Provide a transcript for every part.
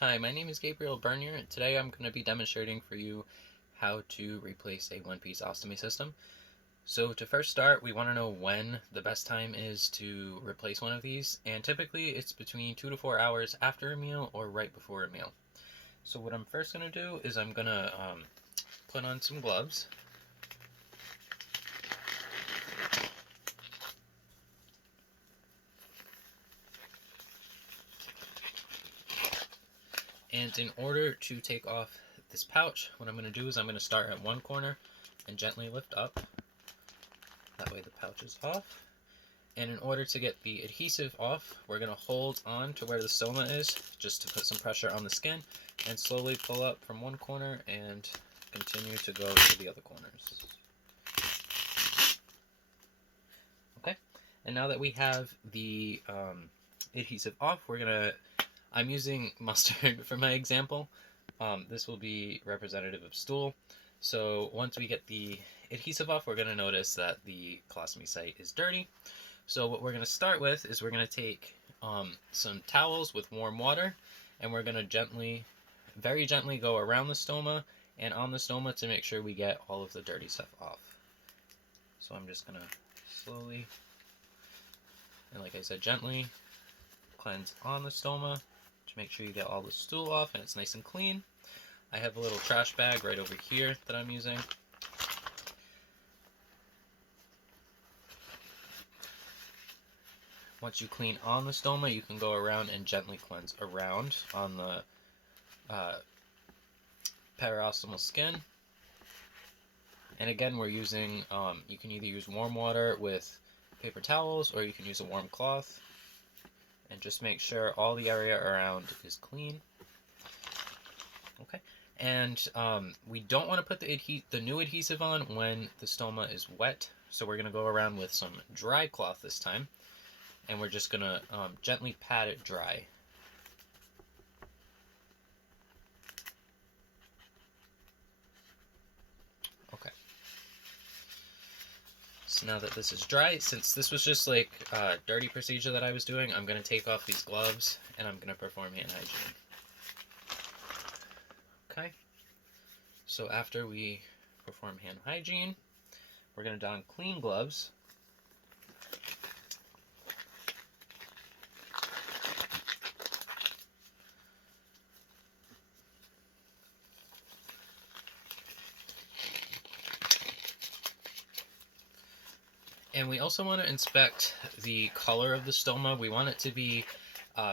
Hi, my name is Gabriel Bernier, and today I'm going to be demonstrating for you how to replace a one-piece ostomy system. So to first start, we want to know when the best time is to replace one of these, and typically it's between 2 to 4 hours after a meal or right before a meal. So what I'm first going to do is I'm going to put on some gloves. And in order to take off this pouch, what I'm going to do is I'm going to start at one corner and gently lift up. That way the pouch is off. And in order to get the adhesive off, we're going to hold on to where the stoma is, just to put some pressure on the skin, and slowly pull up from one corner and continue to go to the other corners. Okay, and now that we have the adhesive off, I'm using mustard for my example. This will be representative of stool. So once we get the adhesive off, we're going to notice that the colostomy site is dirty. So what we're going to start with is we're going to take some towels with warm water, and we're going to very gently go around the stoma and on the stoma to make sure we get all of the dirty stuff off. So I'm just going to slowly, and like I said, gently cleanse on the stoma to make sure you get all the stool off and it's nice and clean. I have a little trash bag right over here that I'm using. Once you clean on the stoma, you can go around and gently cleanse around on the periostomal skin. And again, we're using, you can either use warm water with paper towels or you can use a warm cloth. And just make sure all the area around is clean. Okay. And we don't want to put the new adhesive on when the stoma is wet. So we're going to go around with some dry cloth this time. And we're just going to gently pat it dry. Okay. So now that this is dry, since this was just like a dirty procedure that I was doing, I'm going to take off these gloves and I'm going to perform hand hygiene. Okay. So after we perform hand hygiene, we're going to don clean gloves. And we also want to inspect the color of the stoma. We want it to be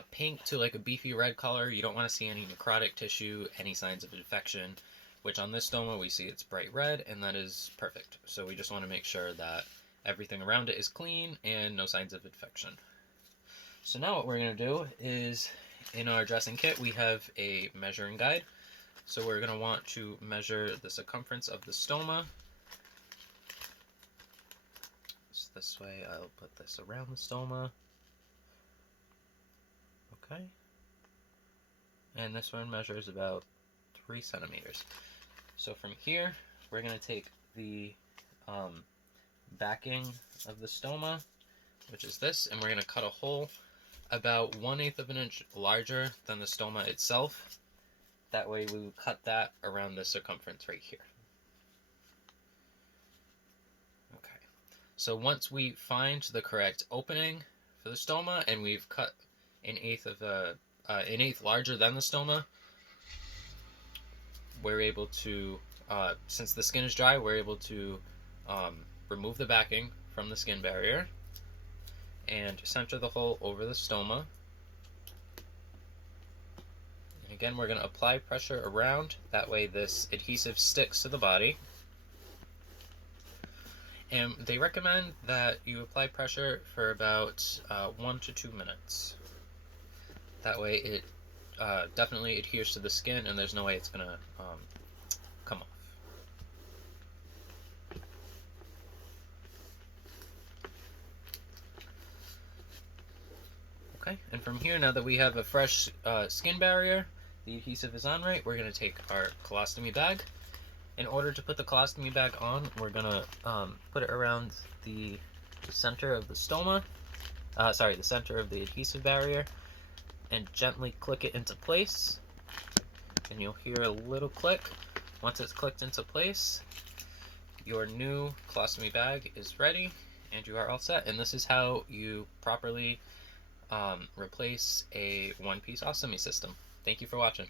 pink to like a beefy red color. You don't want to see any necrotic tissue, any signs of infection, which on this stoma we see it's bright red, and that is perfect. So we just want to make sure that everything around it is clean and no signs of infection. So now what we're going to do is, in our dressing kit, we have a measuring guide. So we're going to want to measure the circumference of the stoma. So this way I'll put this around the stoma. Okay. And this one measures about 3 centimeters. So from here, we're going to take the backing of the stoma, which is this, and we're going to cut a hole about 1/8 of an inch larger than the stoma itself. That way we will cut that around the circumference right here. Okay. So once we find the correct opening for the stoma and we've cut an eighth larger than the stoma, we're able to, since the skin is dry, we're able to remove the backing from the skin barrier and center the hole over the stoma. And again, we're going to apply pressure around. That way this adhesive sticks to the body. And they recommend that you apply pressure for about 1 to 2 minutes. That way it definitely adheres to the skin and there's no way it's going to come off. Okay, and from here, now that we have a fresh skin barrier, the adhesive is on right, we're going to take our colostomy bag. In order to put the colostomy bag on, we're going to put it around the center of the stoma, the center of the adhesive barrier, and gently click it into place. and you'll hear a little click. Once it's clicked into place, your new colostomy bag is ready and you are all set. And this is how you properly replace a one-piece ostomy system. Thank you for watching.